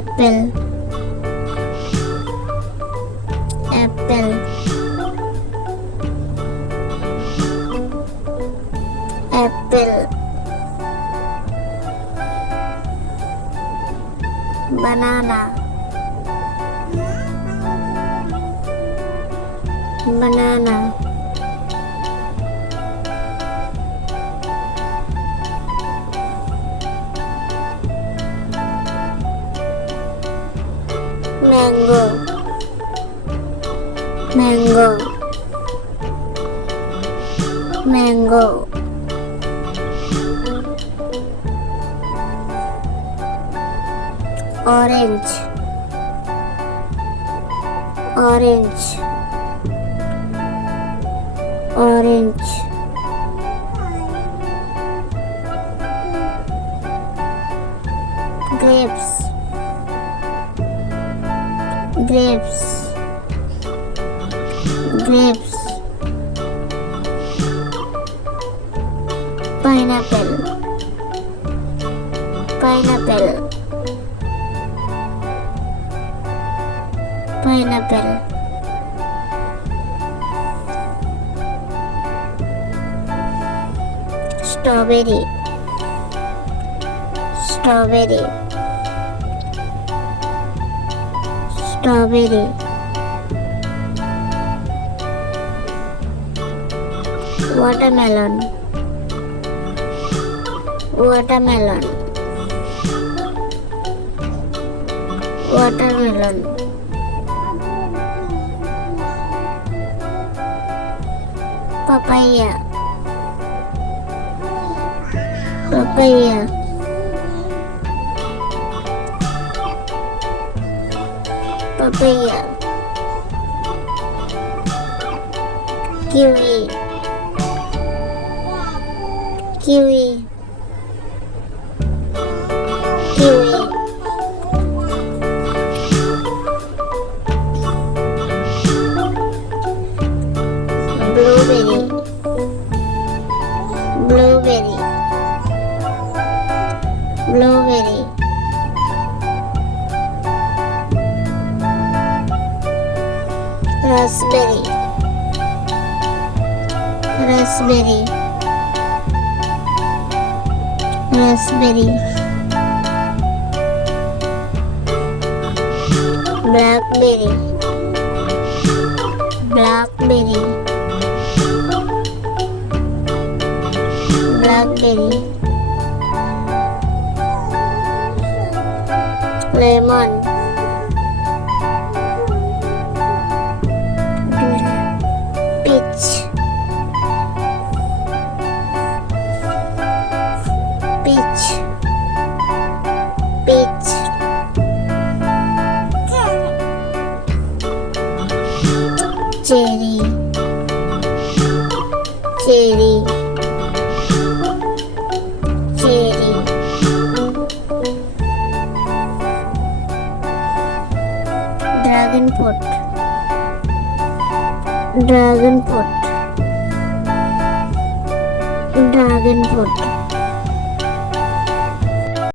apple, apple, apple, banana, banana, mango, mango, mango, orange, orange, orange, grapes, grapes, grapes, pineapple, pineapple, pineapple, strawberry, strawberry, strawberry, watermelon, watermelon, watermelon, papaya, papaya, papaya, kiwi, kiwi, kiwi, blueberry, blueberry, blueberry, raspberry, raspberry, raspberry, blackberry, blackberry, blackberry, lemon, peach, peach, peach, cherry, cherry, cherry, dragon fruit, dragon fruit, dragon fruit,